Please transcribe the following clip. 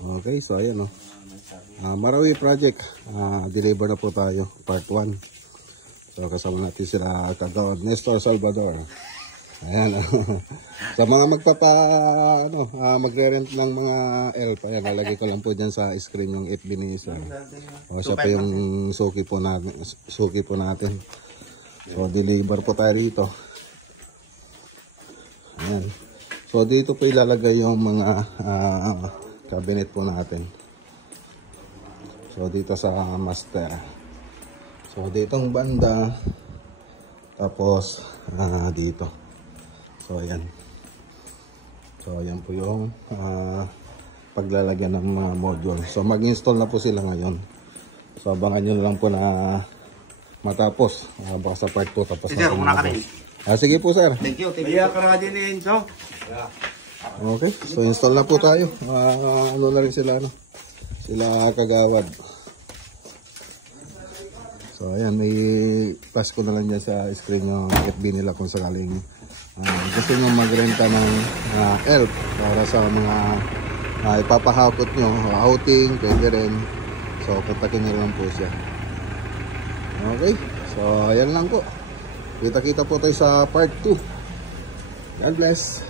Okay, so ayan o. Marawi project. Deliver na po tayo. Part 1. So kasama natin sila Kagawad Nestor Salvador. Ayan. Sa mga magre-rent ng mga elf. Ayan, lalagay ko lang po dyan sa screen yung FB ni Sir. O siya pa yung suki po natin. So deliver po tayo rito. Ayan. So dito po ilalagay yung mga cabinet po natin. So dito sa master. So ditong banda. Tapos dito. So ayan. So ayan po yung paglalagyan ng mga module. So mag-install na po sila ngayon. So abangan nyo lang po na matapos. Baka sa part 2 tapos na. Sige po sir. Thank you. Kaya ka din ni Enzo. Okay, so install na po tayo. Ano na rin sila, sila Kagawad. So ayan, may pass ko na lang dyan sa screen yung FB nila kung sakaling gusto nyo magrenta ng elf para sa mga ipapahakot nyo, outing, pwede rin. So kontakin nyo lang po siya. Okay, so ayan lang po. Kita-kita po tayo sa part 2. God bless.